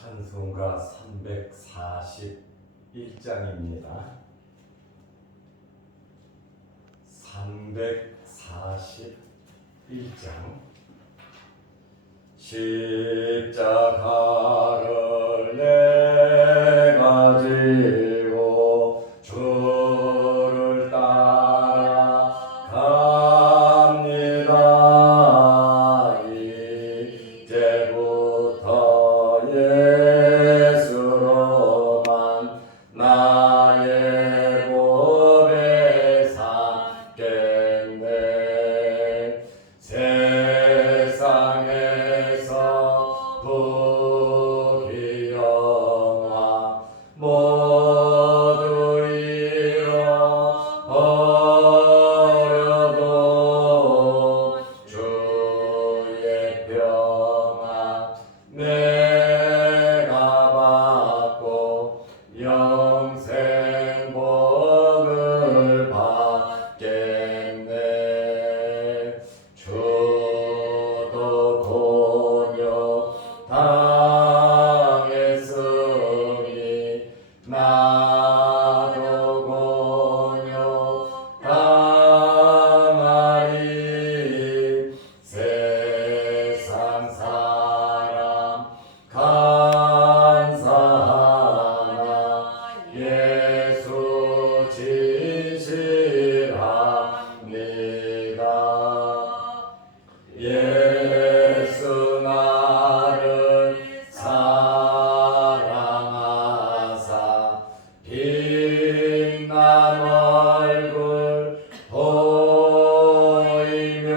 찬송가 341장입니다. 341장. 십자가를 내가 지고 주를 따라갑니다. 이제부터 예수로만 나의 고백 삼겠네. 세상에서 부귀영화 모두 잃어버려도 주의 평안 내가 받고 영생 복을 받겠네. 주도 곤욕 당했으니 나도 곤욕 당하리. 세상 사람 감사하나 예수 진실합니다. 예수 나를 사랑하사 빛난 얼굴 보이며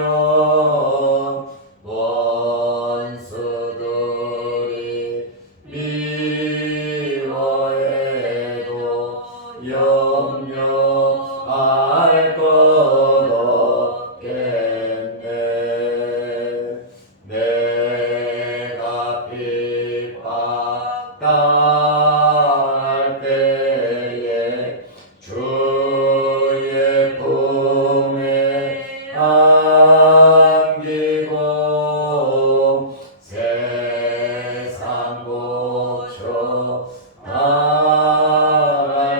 원수들이 미워해도 염려할 것 없겠네. 내가 핍박 당할 때에 주의 품에 안기고 세상 고쳐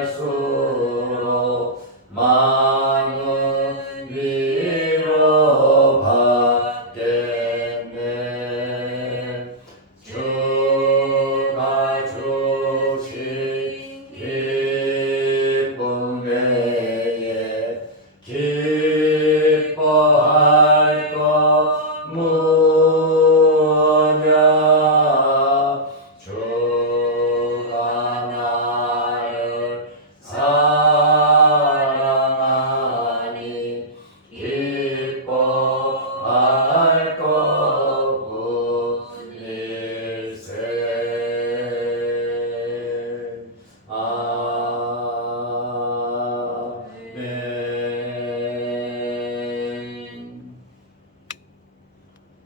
나갈수록 많은 위로받겠네. 주가 주신 기쁨 외에 기뻐할 것 무엇냐. 주가 나를 사랑하니 기뻐할 것뿐일세. 아멘.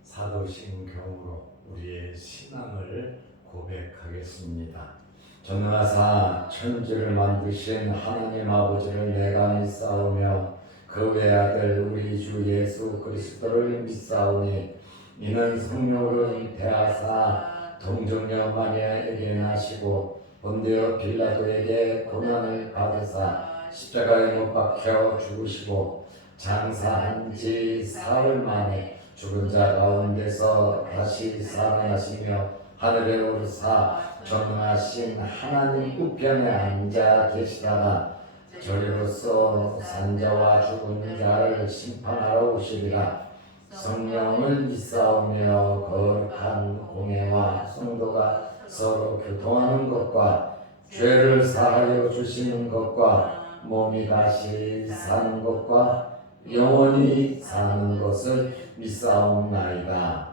사도신경으로 우리의 신앙을 고백하겠습니다. 전능하사 천지를 만드신 하나님 아버지를 내가 믿사오며 그 외아들 우리 주 예수 그리스도를 믿사오니 이는 성령으로 대하사 동정녀 마리아에게 나시고 본디오 빌라도에게 고난을 받으사 십자가에 못 박혀 죽으시고 장사한 지 사흘 만에 죽은 자 가운데서 다시 살아나시며 하늘에 오르사 전능하신 하나님 우편에 앉아 계시다가 저리로서 산자와 죽은 자를 심판하러 오시리라. 성령을 믿사오며 거룩한 공회와 성도가 서로 교통하는 것과 죄를 사하여 주시는 것과 몸이 다시 사는 것과 영원히 사는 것을 믿사옵나이다.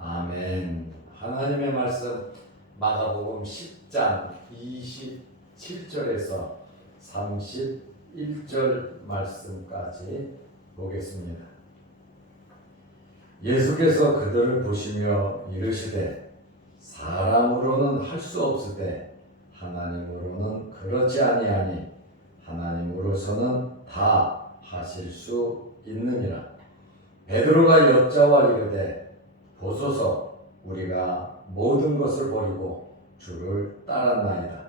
아멘. 하나님의 말씀 마가복음 10장 27절에서 31절 말씀까지 보겠습니다. 예수께서 그들을 보시며 이르시되 사람으로는 할 수 없으되 하나님으로는 그렇지 아니하니 하나님으로서는 다 하실 수 있느니라. 베드로가 여짜와 이르되 보소서 우리가 모든 것을 버리고 주를 따랐나이다.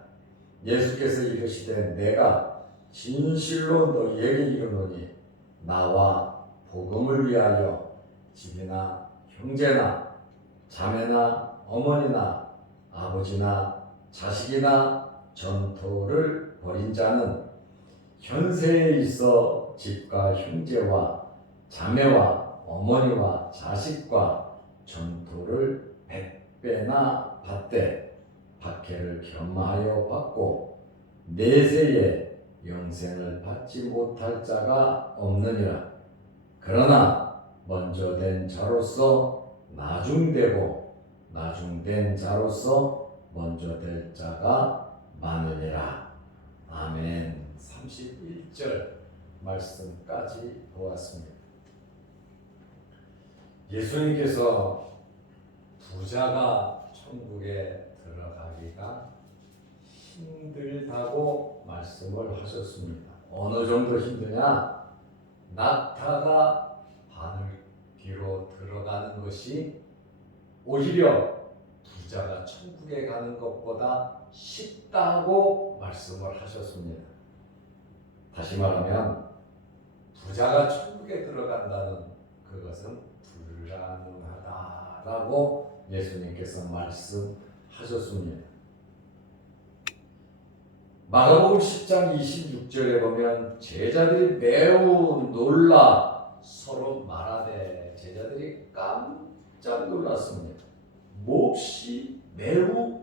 예수께서 이르시되 내가 진실로 너희에게 이르노니 나와 복음을 위하여 집이나 형제나 자매나 어머니나 아버지나 자식이나 전토를 벌인 자는 현세에 있어 집과 형제와 자매와 어머니와 자식과 전토를 100배나 받되 박해를 겸하여 받고 내세에 영생을 받지 못할 자가 없느니라. 그러나 먼저 된 자로서 나중되고 나중된 자로서 먼저 될 자가 많으니라. 아멘. 31절 말씀까지 보았습니다. 예수님께서 부자가 천국에 들어가기가 힘들다고 말씀을 하셨습니다. 어느 정도 힘드냐? 낙타가 바늘귀로 들어가는 것이 오히려 부자가 천국에 가는 것보다 쉽다고 말씀을 하셨습니다. 다시 말하면 부자가 천국에 들어간다는 그것은 불가능하다라고 예수님께서 말씀하셨습니다. 마가복음 10장 26절에 보면 제자들이 매우 놀라 서로 말하되, 제자들이 깜짝 놀랐습니다. 몹시 매우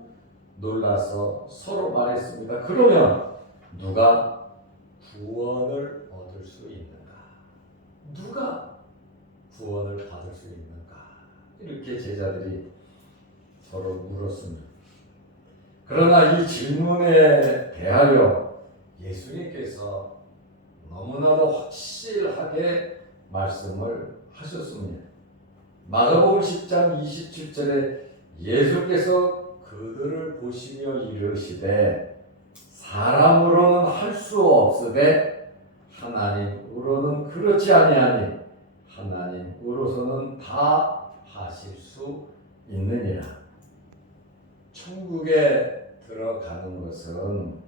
놀라서 서로 말했습니다. 그러면 누가 구원을 얻을 수 있는가? 누가 구원을 받을 수 있는가? 이렇게 제자들이 서로 물었습니다. 그러나 이 질문에 대하여 예수님께서 너무나도 확실하게 말씀을 하셨습니다. 마가복음 10장 27절에 예수께서 그들을 보시며 이르시되 사람으로는 할 수 없으되 하나님으로는 그렇지 아니하니 하나님으로서는 다 하실 수 있느니라. 천국에 들어가는 것은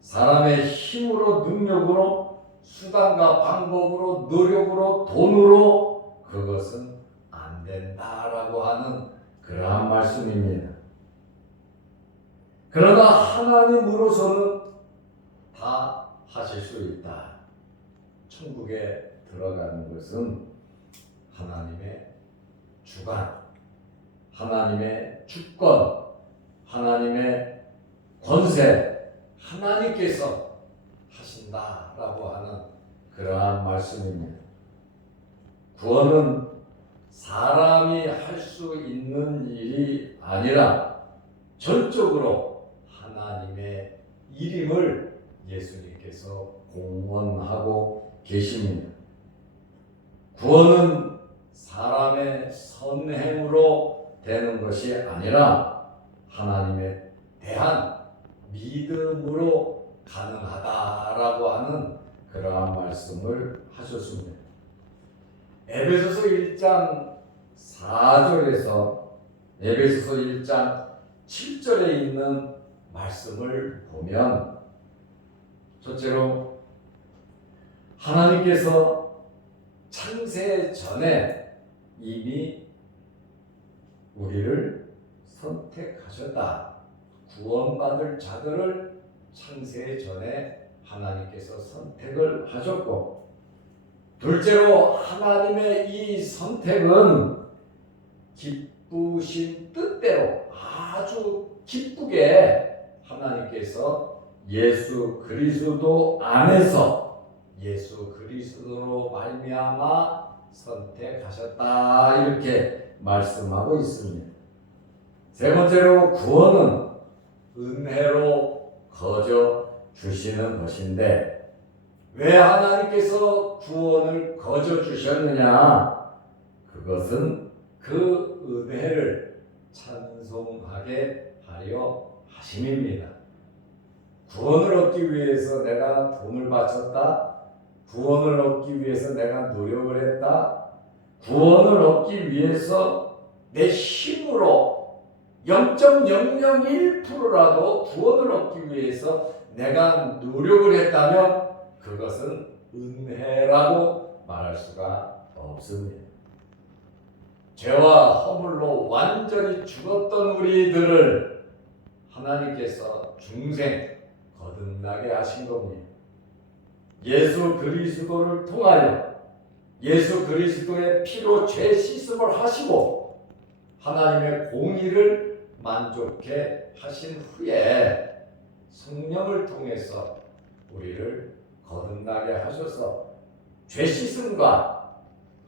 사람의 힘으로, 능력으로, 수단과 방법으로, 노력으로, 돈으로 그것은 안 된다라고 하는 그러한 말씀입니다. 그러나 하나님으로서는 다 하실 수 있다. 천국에 들어가는 것은 하나님의 주관, 하나님의 주권, 하나님의 권세, 하나님께서 하신다라고 하는 그러한 말씀입니다. 구원은 사람이 할 수 있는 일이 아니라 전적으로 하나님의 일임을 예수님께서 공언하고 계십니다. 구원은 사람의 선행으로 되는 것이 아니라 하나님에 대한 믿음으로 가능하다라고 하는 그러한 말씀을 하셨습니다. 에베소서 1장 4절에서 에베소서 1장 7절에 있는 말씀을 보면 첫째로 하나님께서 창세 전에 이미 우리를 선택하셨다. 구원받을 자들을 창세 전에 하나님께서 선택을 하셨고, 둘째로 하나님의 이 선택은 기쁘신 뜻대로 아주 기쁘게 하나님께서 예수 그리스도 안에서 예수 그리스도로 말미암아 선택하셨다, 이렇게 말씀하고 있습니다. 세 번째로 구원은 은혜로 거저 주시는 것인데, 왜 하나님께서 구원을 거저 주셨느냐? 그것은 그 은혜를 찬송하게 하려 하심입니다. 구원을 얻기 위해서 내가 돈을 바쳤다. 구원을 얻기 위해서 내가 노력을 했다. 구원을 얻기 위해서 내 힘으로 0.001%라도 구원을 얻기 위해서 내가 노력을 했다면 그것은 은혜라고 말할 수가 없습니다. 죄와 허물로 완전히 죽었던 우리들을 하나님께서 중생 거듭나게 하신 겁니다. 예수 그리스도를 통하여 예수 그리스도의 피로 죄 씻음을 하시고 하나님의 공의를 만족해 하신 후에 성령을 통해서 우리를 거듭나게 하셔서 죄 씻음과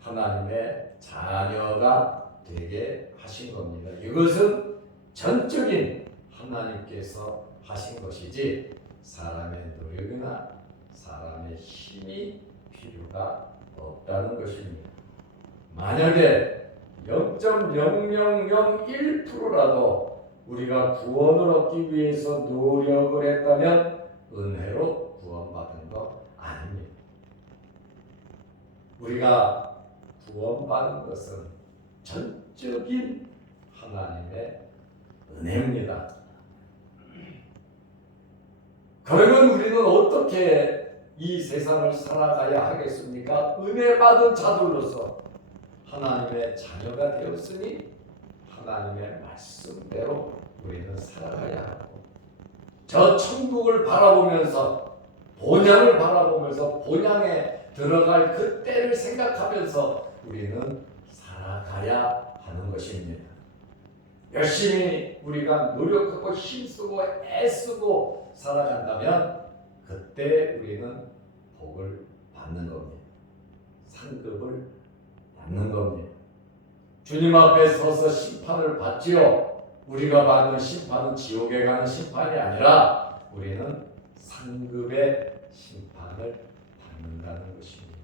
하나님의 자녀가 되게 하신 겁니다. 이것은 전적인 하나님께서 하신 것이지 사람의 노력이나 사람의 힘이 필요가 없다는 것입니다. 만약에 0.0001%라도 우리가 구원을 얻기 위해서 노력을 했다면 은혜로 구원받은 것 아닙니다. 우리가 구원받은 것은 전적인 하나님의 은혜입니다. 그러면 우리는 어떻게 이 세상을 살아가야 하겠습니까? 은혜 받은 자들로서 하나님의 자녀가 되었으니 하나님의 말씀대로 우리는 살아가야 하고 저 천국을 바라보면서 본향을 바라보면서 본향에 들어갈 그 때를 생각하면서 우리는 살아가야 하는 것입니다. 열심히 우리가 노력하고 힘쓰고 애쓰고 살아간다면 그때 우리는 복을 받는 겁니다. 상급을 받는 겁니다. 주님 앞에 서서 심판을 받지요. 우리가 받는 심판은 지옥에 가는 심판이 아니라 우리는 상급의 심판을 받는다는 것입니다.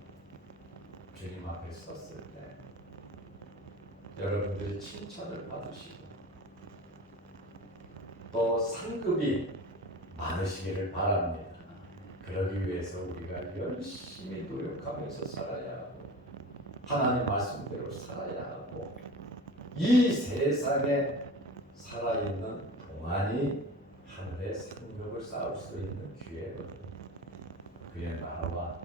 주님 앞에 섰을 때 여러분들이 칭찬을 받으시고 또 상급이 많으시기를 바랍니다. 그러기 위해서 우리가 열심히 노력하면서 살아야 하고 하나님 말씀대로 살아야 하고 이 세상에 살아있는 동안이 하늘의 상급을 쌓을 수 있는 기회거든요. 그의 나라와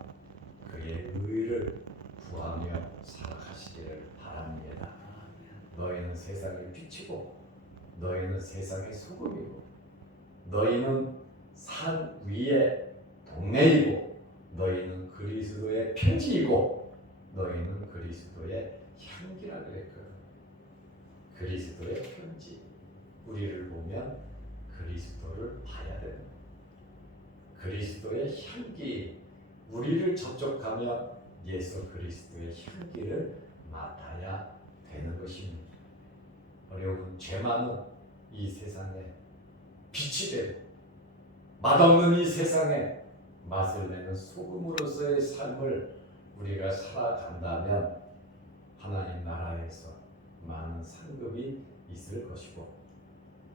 그의 의를 구하며 살아가시기를 바랍니다. 너희는 세상의 빛이고 너희는 세상의 소금이고 너희는 산 위의 동네이고 너희는 그리스도의 편지이고 너희는 그리스도의 향기라 그랬거든. 그리스도의 편지. 우리를 보면 그리스도를 봐야 됩니다. 그리스도의 향기. 우리를 접촉하며 예수 그리스도의 향기를 맡아야 되는 것입니다. 어려운 죄 많은 이 세상에 빛이 되고 맛없는 이 세상에 맛을 내는 소금으로서의 삶을 우리가 살아간다면 하나님 나라에서 많은 상급이 있을 것이고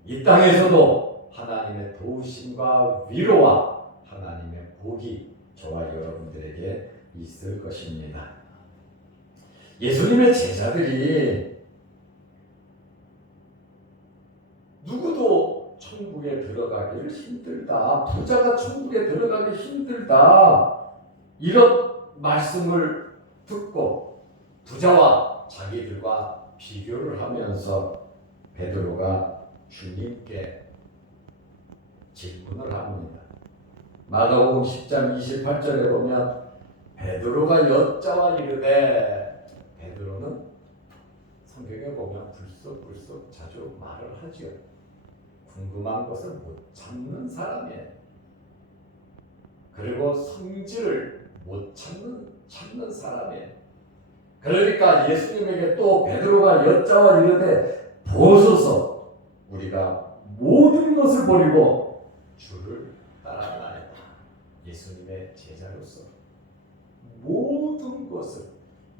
이 땅에서도 하나님의 도우심과 위로와 하나님의 복이 저와 여러분들에게 있을 것입니다. 예수님의 제자들이 누구도 천국에 들어가기를 힘들다. 부자가 천국에 들어가기 힘들다. 이런 말씀을 듣고 부자와 자기들과 비교를 하면서 베드로가 주님께 질문을 합니다. 마가복음 10장 28절에 보면 베드로가 여짜와 이르되 베드로는 성경에 보면 불쑥불쑥 자주 말을 하지요. 궁금한 것을 못 참는 사람이에요. 그리고 성질을 못 참는 사람이에요. 그러니까 예수님에게 또 베드로가 여짜와 이르되 보소서 우리가 모든 것을 버리고 주를 따라가나이다. 예수님의 제자로서 모든 것을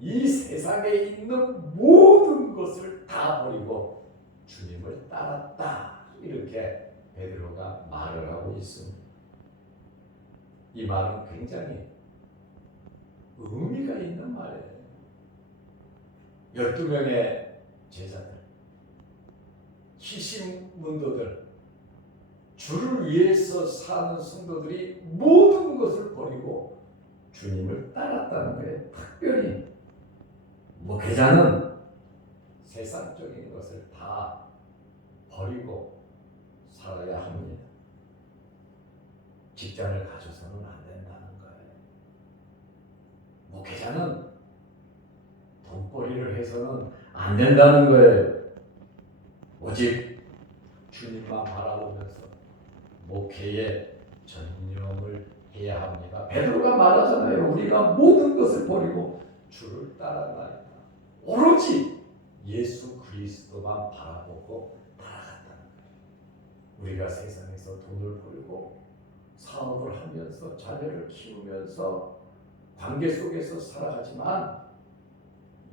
이 세상에 있는 모든 것을 다 버리고 주님을 따랐다. 이렇게 베드로가 말을 하고 있습니다. 이 말은 굉장히 의미가 있는 말이에요. 12명의 제자들 희신문도들, 주를 위해서 사는 성도들이 모든 것을 버리고 주님을 따랐다는 거예요. 특별히 목회자는 세상적인 것을 다 버리고 살아야 합니다. 직장을 가져서는 안 된다는 거예요. 목회자는 돈벌이를 해서는 안 된다는 거예요. 오직 주님만 바라보면서 목회에 전념을 해야 합니다. 베드로가 말하잖아요. 우리가 모든 것을 버리고 주를 따랐나이다. 오로지 예수 그리스도만 바라보고 따라갔다는 거예요. 우리가 세상에서 돈을 벌고 사업을 하면서 자녀를 키우면서 관계 속에서 살아가지만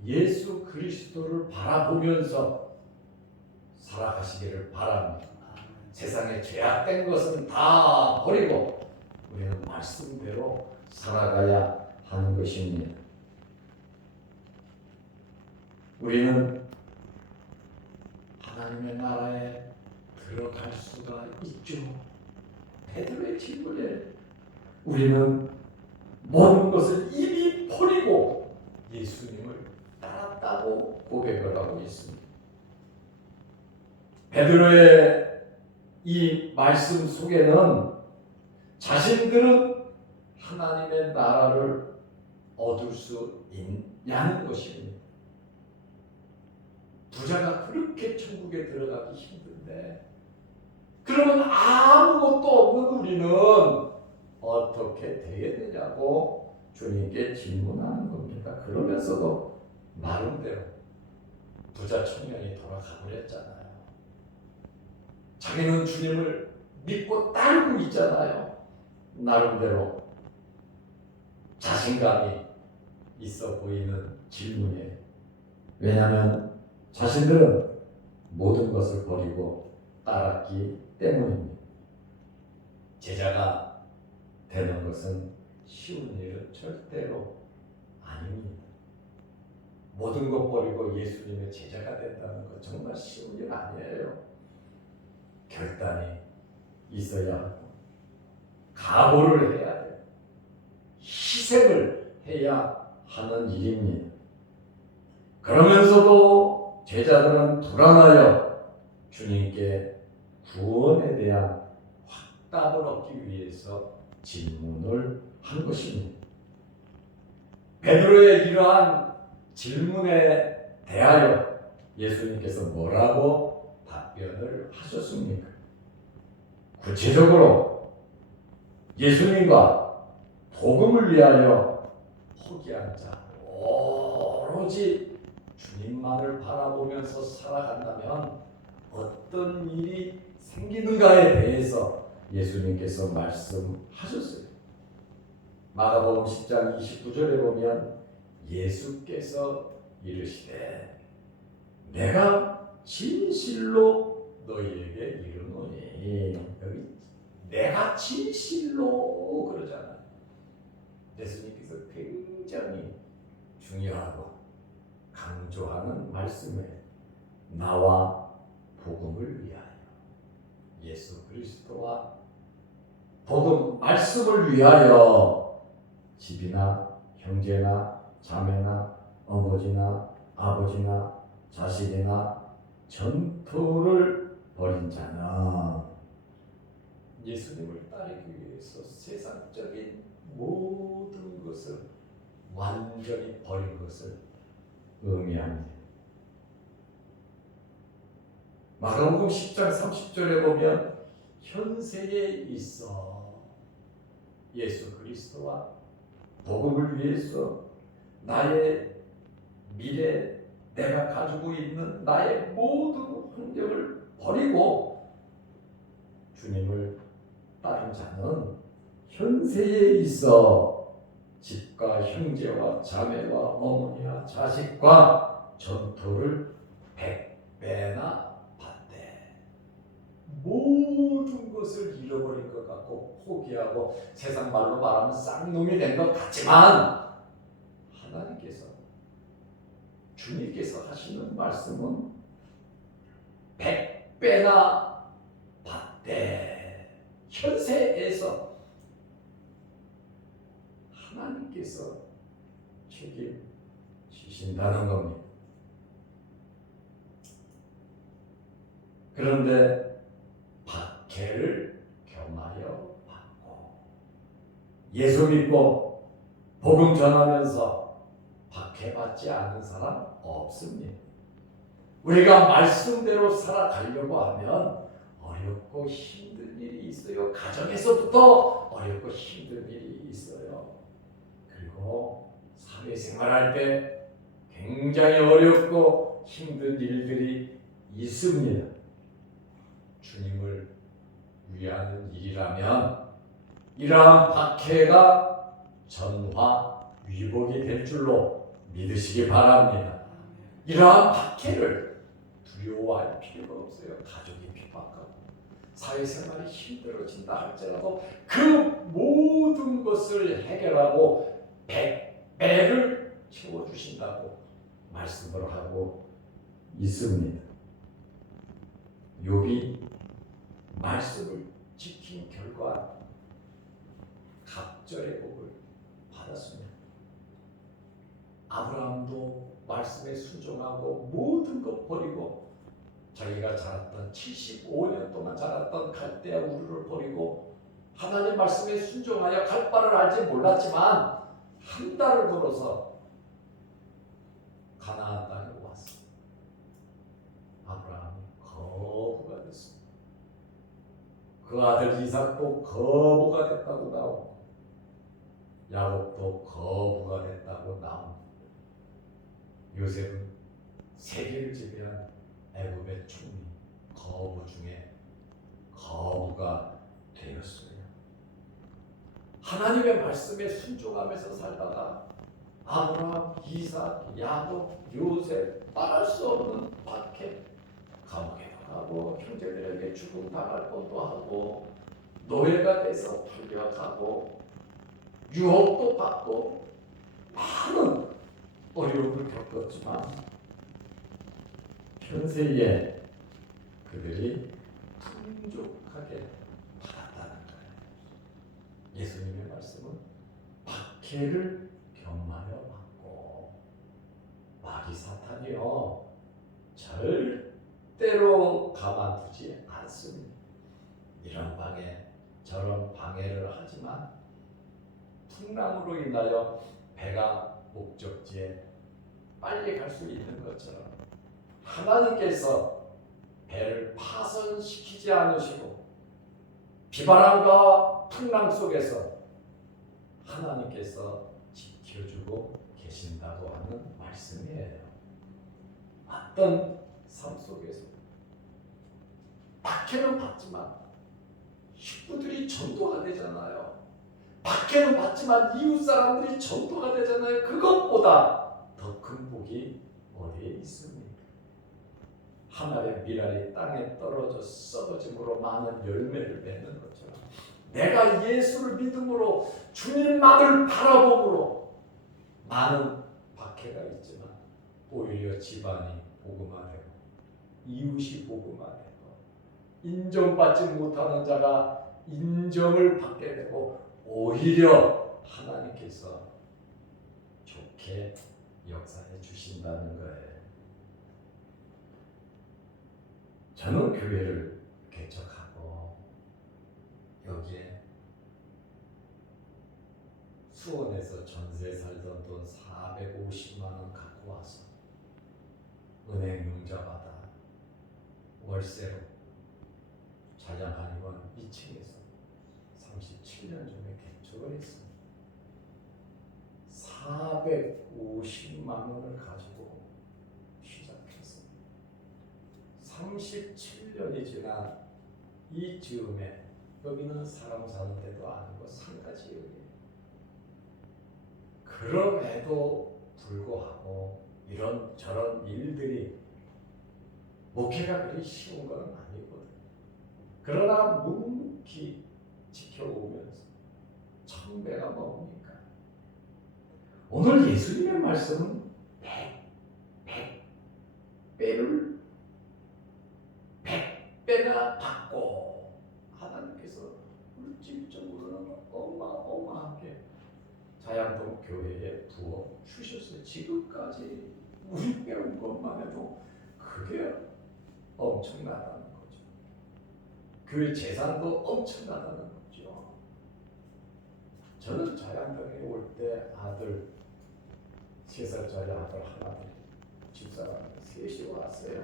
예수 그리스도를 바라보면서 살아가시기를 바랍니다. 세상에 죄악된 것은 다 버리고 우리는 말씀대로 살아가야 하는 것입니다. 우리는 하나님의 나라에 들어갈 수가 있죠. 베드로의 질문에 우리는 모든 것을 이미 버리고 예수님을 따랐다고 고백을 하고 있습니다. 베드로의 이 말씀 속에는 자신들은 하나님의 나라를 얻을 수 있냐는 것입니다. 부자가 그렇게 천국에 들어가기 힘든데 그러면 아무것도 없는 우리는 어떻게 되겠느냐고 주님께 질문하는 겁니다. 그러면서도 나름대로 부자 청년이 돌아가 버렸잖아요. 자기는 주님을 믿고 따르고 있잖아요. 나름대로 자신감이 있어 보이는 질문이에요. 왜냐하면 자신들은 모든 것을 버리고 따랐기 때문입니다. 제자가 되는 것은 쉬운 일은 절대로 아닙니다. 모든 것 버리고 예수님의 제자가 된다는 것 정말 쉬운 일 아니에요. 결단이 있어야 하고 각오를 해야 돼요. 희생을 해야 하는 일입니다. 그러면서도 제자들은 불안하여 주님께 구원에 대한 확답을 얻기 위해서 질문을 한 것입니다. 베드로의 이러한 질문에 대하여 예수님께서 뭐라고 답변을 하셨습니까? 구체적으로 예수님과 복음을 위하여 포기한 자, 오로지 주님만을 바라보면서 살아간다면 어떤 일이 생기는가에 대해서 예수님께서 말씀하셨어요. 마가복음 10장 29절에 보면 예수께서 이르시되 내가 진실로 너희에게 이르노니, 여기 내가 진실로 그러잖아요. 예수님께서 굉장히 중요하고 강조하는 말씀이에요. 나와 복음을 위하여, 예수 그리스도와 복음 말씀을 위하여 집이나 형제나 자매나 어머니나 아버지나 자식이나 전토를 벌인 자는 예수님을 따르기 위해서 세상적인 모든 것을 완전히 버린 것을 의미합니다. 마가복음 10장 30절에 보면 현세에 있어 예수 그리스도와 복음을 위해서 나의 미래, 내가 가지고 있는 나의 모든 환경을 버리고 주님을 따른 자는 현세에 있어 집과 형제와 자매와 어머니와 자식과 전토를 100배나 받되, 모든 것을 잃어버린 것 같고 포기하고 세상 말로 말하면 쌍놈이 된 것 같지만 하나님께서, 주님께서 하시는 말씀은 100배 100배나 받되 현세에서 하나님께서 책임지신다는 겁니다. 그런데 박해를 겸하여 받고 예수 믿고 복음 전하면서 박해받지 않은 사람 없습니다. 우리가 말씀대로 살아가려고 하면 어렵고 힘든 일이 있어요. 가정에서부터 어렵고 힘든 일이 있어요. 그리고 사회생활할 때 굉장히 어렵고 힘든 일들이 있습니다. 주님을 위하는 일이라면 이러한 박해가 전화위복이 될 줄로 믿으시기 바랍니다. 이러한 박해를 두려워할 필요가 없어요. 가족이 핍박하고 사회생활이 힘들어진다 할지라도 그 모든 것을 해결하고 100배를 채워주신다고 말씀을 하고 있습니다. 욥이 말씀을 지킨 결과 갑절의 복을 받았습니다. 아브라함도 말씀에 순종하고 모든 것 버리고 자기가 자랐던 75년 동안 자랐던 갈대아 우르를 버리고 하나님 말씀에 순종하여 갈 바를 알지 몰랐지만 한 달을 걸어서 가나안 땅에 왔습니다. 아브라함이 거부가 됐습니다. 그 아들 이삭도 거부가 됐다고 나오고 야곱도 거부가 됐다고 나옵니다. 요셉은 세계를 지배한 애굽의 총리 거부 중에 거부가 되었어요. 하나님의 말씀에 순종하면서 살다가 아브라함, 이삭, 야곱, 요셉 말할 수 없는 박해, 감옥에도 가고 형제들에게 죽음 당할 뻔도 하고 노예가 돼서 풀려가고 유혹도 받고 많은 어려움을 겪었지만 현세에 그들이 풍족하게 받았다는 거예요. 예수님의 말씀은 박해를 겸하여 받고 마귀 사탄이요 절대로 가만두지 않습니다. 이런 방해 저런 방해를 하지만 풍랑으로 인하여 배가 목적지에 빨리 갈 수 있는 것처럼 하나님께서 배를 파손시키지 않으시고 비바람과 풍랑 속에서 하나님께서 지켜주고 계신다고 하는 말씀이에요. 어떤 삶 속에서 박해는 받지만 식구들이 전도가 되잖아요. 박해는 받지만 이웃 사람들이 전도가 되잖아요. 그것보다 더 큰 복이 어디에 있습니까? 하나의 밀알이 땅에 떨어져 썩어짐으로 많은 열매를 맺는 것처럼 내가 예수를 믿음으로 주님만을 바라봄으로 많은 박해가 있지만 오히려 집안이 복음화되고 이웃이 복음화되고 인정받지 못하는 자가 인정을 받게 되고 오히려 하나님께서 좋게 역사해 주신다는 거예요. 저는 교회를 개척하고 여기에 수원에서 전세 살던 돈 450만 원 갖고 와서 은행 융자 받아 월세로 자장한의원 2층에서 37년 전에 개척을 했습니다. 450만 원을 가지고 시작했습니다. 37년이 지나 이 즈음에 여기는 사람 사는 데도 아니고 상가 지역이에요. 그럼에도 불구하고 이런 저런 일들이 목회가 그리 쉬운 건 아니거든요. 그러나 묵묵히 지켜오면서 1000배가 넘으니까 오늘 예수님의 말씀은 100배를 교회에 부어 주셨어요. 지금까지 우리 배운 것만 해도 그게 엄청나다는 거죠. 교회 재산도 엄청나다는 거죠. 저는 자양동에 올 때 아들 3살짜리 아들 하나들이 집사람 셋이 왔어요.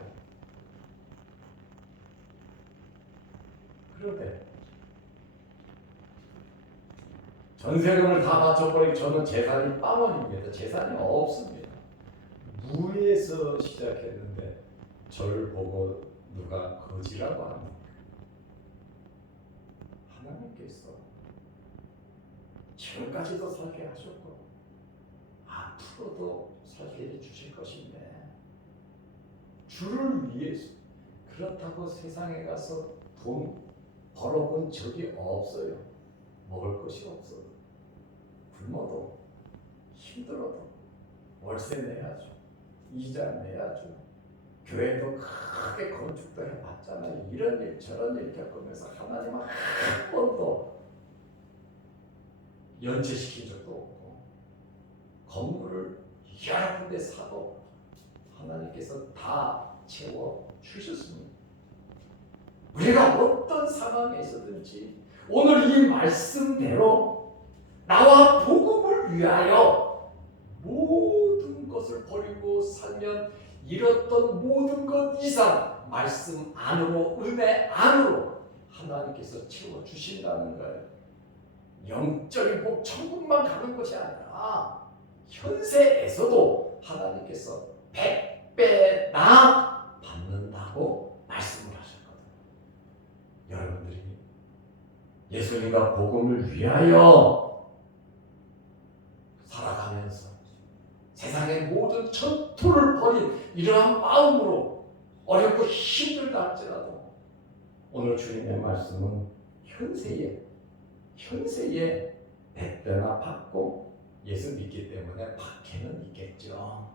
그런데 전세금을 다 맞춰버리고 저는 재산이 빵원입니다. 재산이 없습니다. 무에서 시작했는데 저를 보고 누가 거지라고 합니까? 하나님께서 지금까지도 살게 하셨고 앞으로도 살게 해주실 것인데 주를 위해서 그렇다고 세상에 가서 돈 벌어본 적이 없어요. 먹을 것이 없어도 굶어도 힘들어도 월세 내야죠. 이자 내야죠. 교회도 크게 건축도 해봤잖아요. 이런 일 저런 일 겪으면서 하나님은 한 번도 연체시킨 적도 없고 건물을 여러 군데 사도 하나님께서 다 채워 주셨습니다. 우리가 어떤 상황에 있었든지 오늘 이 말씀대로 나와 복음을 위하여 모든 것을 버리고 살면 잃었던 모든 것 이상 말씀 안으로 은혜 안으로 하나님께서 채워주신다는 거예요. 영적인 복 천국만 가는 것이 아니라 현세에서도 하나님께서 100배나 받는다고 말씀을 하셨거든요. 여러분들이 예수님과 복음을 위하여 살아가면서 세상의 모든 전투를 벌인 이러한 마음으로 어렵고 힘들다 할지라도 오늘 주님의 말씀은 현세에 100배나 받고 예수 믿기 때문에 박해는 있겠죠.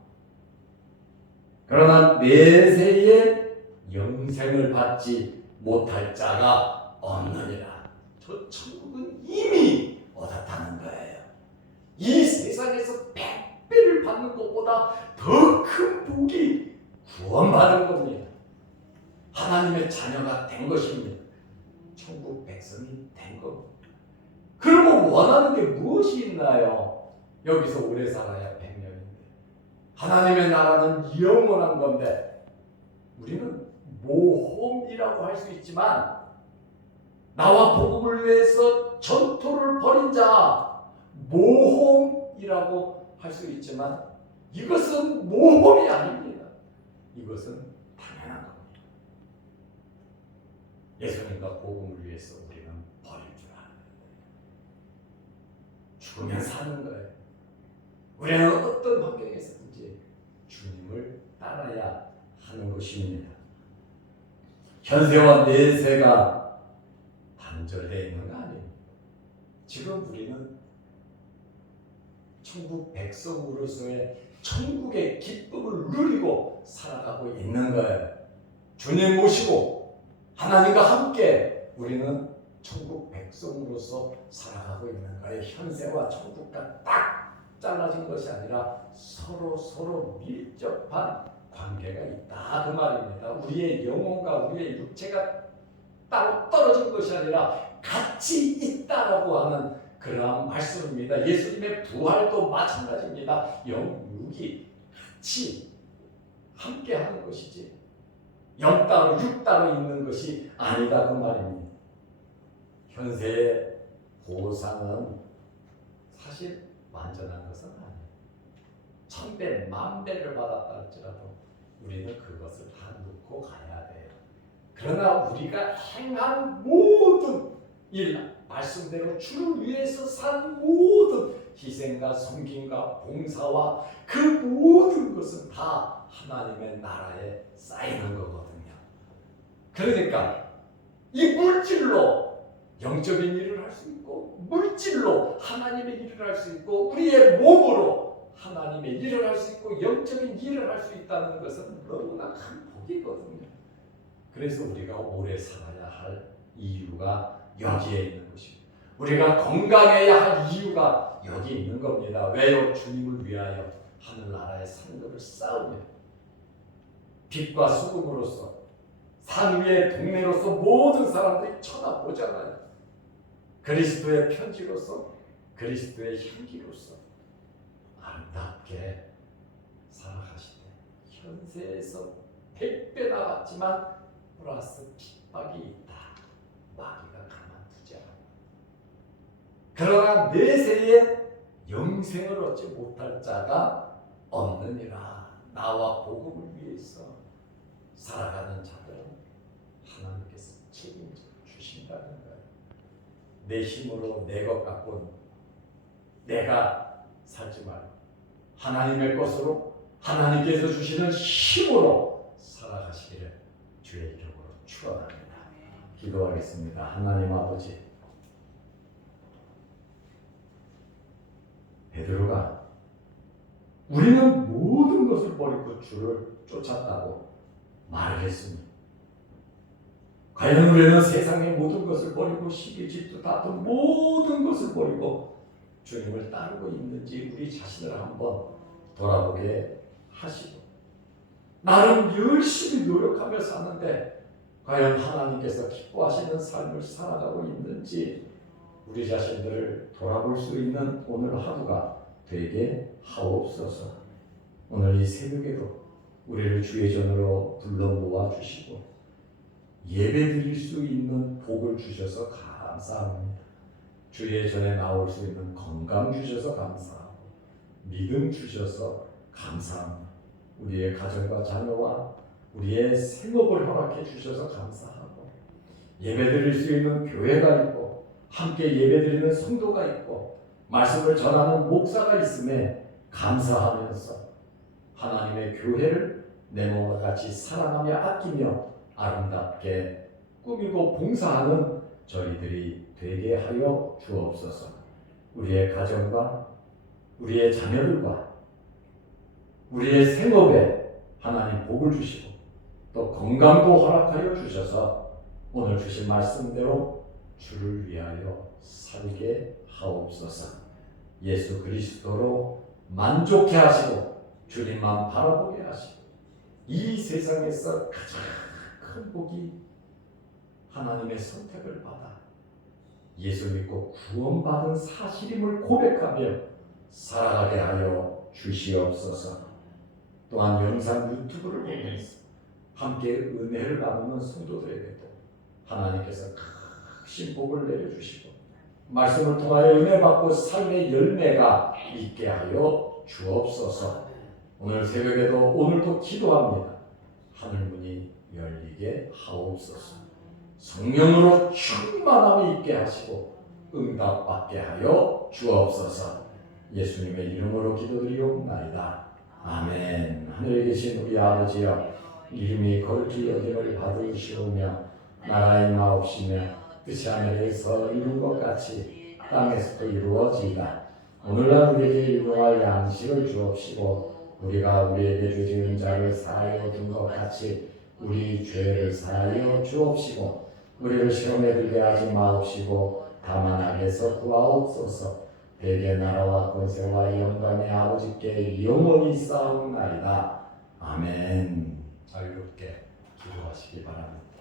그러나 내세에 영생을 받지 못할 자가 없느니라. 저 천국은 이미 얻었다는 거예요. 이 세상에서 100배를 받는 것보다 더 큰 복이 구원받은 겁니다. 하나님의 자녀가 된 것입니다. 천국 백성이 된 겁니다. 그리고 원하는 게 무엇이 있나요? 여기서 오래 살아야 100년인데 하나님의 나라는 영원한 건데 우리는 모험이라고 할 수 있지만 나와 복음을 위해서 전투를 벌인 자 모험이라고 할 수 있지만 이것은 모험이 아닙니다. 이것은 당연한 겁니다. 예수님과 복음을 위해서 우리는 버릴 줄 아는 거예요. 죽으면 사는 거예요. 우리는 어떤 환경에 있든지 주님을 따라야 하는 것입니다. 현세와 내세가 단절되어 있는 거 아닙니다. 지금 우리는 천국 백성으로서의 천국의 기쁨을 누리고 살아가고 있는 거예요. 주님 모시고 하나님과 함께 우리는 천국 백성으로서 살아가고 있는 거예요. 현세와 천국과 딱 잘라진 것이 아니라 서로 밀접한 관계가 있다 그 말입니다. 우리의 영혼과 우리의 육체가 따로 떨어진 것이 아니라 같이 있다라고 하는 그러한 말씀입니다. 예수님의 부활도 마찬가지입니다. 영육이 같이 함께하는 것이지 영 따로 육 따로 있는 것이 아니다 그 말입니다. 현세의 보상은 사실 완전한 것은 아니에요. 1000배, 10,000배를 받았다 할지라도 우리는 그것을 다 놓고 가야 돼요. 그러나 우리가 행한 모든 일, 말씀대로 주를 위해서 산 모든 희생과 섬김과 봉사와 그 모든 것은 다 하나님의 나라에 쌓이는 거거든요. 그러니까 이 물질로 영적인 일을 할 수 있고 물질로 하나님의 일을 할 수 있고 우리의 몸으로 하나님의 일을 할 수 있고 영적인 일을 할 수 있다는 것은 너무나 큰 복이거든요. 그래서 우리가 오래 살아야 할 이유가 여기에 있는 것입니다. 우리가 건강해야 할 이유가 여기 있는 겁니다. 왜요? 주님을 위하여 하늘나라의 상급을 쌓으며 빛과 소금으로서 산 위의 동네로서 모든 사람들이 쳐다보잖아요. 그리스도의 편지로서 그리스도의 향기로서 아름답게 살아가시되 현세에서 100배 나갔지만 플러스 핍박이 있다. 마귀가 가만두지 않아. 그러나 내세에 영생을 얻지 못할 자가 없느니라. 나와 복음을 위해서 살아가는 자들은 하나님께서 책임져 주신다는 거예요. 내 힘으로 내 것 갖고는 내가 살지 말고 하나님의 것으로 하나님께서 주시는 힘으로 살아가시기를 주의 이름으로 축원합니다. 기도하겠습니다. 하나님 아버지, 베드로가 우리는 모든 것을 버리고 주를 쫓았다고 말했습니다. 과연 우리는 세상의 모든 것을 버리고 시기 질투 다툼 모든 것을 버리고 주님을 따르고 있는지 우리 자신을 한번 돌아보게 하시고, 나름 열심히 노력하며 사는데 과연 하나님께서 기뻐하시는 삶을 살아가고 있는지 우리 자신들을 돌아볼 수 있는 오늘 하루가 되게 하옵소서. 오늘 이 새벽에도 우리를 주의 전으로 불러 모아 주시고 예배 드릴 수 있는 복을 주셔서 감사합니다. 주의 전에 나올 수 있는 건강 주셔서 감사하고 믿음 주셔서 감사합니다. 우리의 가정과 자녀와 우리의 생업을 허락해 주셔서 감사하고 예배 드릴 수 있는 교회가 있고 함께 예배 드리는 성도가 있고 말씀을 전하는 목사가 있음에 감사하면서 하나님의 교회를 내 몸과 같이 사랑하며 아끼며 아름답게 꾸미고 봉사하는 저희들이 되게 하여 주옵소서. 우리의 가정과 우리의 자녀들과 우리의 생업에 하나님 복을 주시고 또 건강도 허락하여 주셔서 오늘 주신 말씀대로 주를 위하여 살게 하옵소서. 예수 그리스도로 만족해 하시고 주님만 바라보게 하시고 이 세상에서 가장 큰 복이 하나님의 선택을 받아 예수 믿고 구원받은 사실임을 고백하며 살아가게 하여 주시옵소서. 또한 영상 유튜브를 보면서 함께 은혜를 나누는 성도들에게도 하나님께서 크신 복을 내려주시고 말씀을 통하여 은혜 받고 삶의 열매가 있게 하여 주옵소서. 오늘 새벽에도 오늘도 기도합니다. 하늘문이 열리게 하옵소서. 성령으로 충만함이 있게 하시고 응답받게 하여 주옵소서. 예수님의 이름으로 기도드리옵나이다. 아멘. 하늘에 계신 우리 아버지여, 이름이 거룩히 여김을 받으시오며 나라의 마옵시며 뜻이 하늘에서 이룬 것 같이 땅에서도 이루어지이다. 오늘날 우리에게 일용할 양식을 주옵시고 우리가 우리에게 죄 지은 자를 사하여 준 것 같이 우리 죄를 사하여 주옵시고 우리를 시험에 들게 하지 마옵시고 다만 악에서 구하옵소서. 대개 나라와 권세와 영광의 아버지께 영원히 싸움나이다. 아멘. 자유롭게 기도하시기 바랍니다.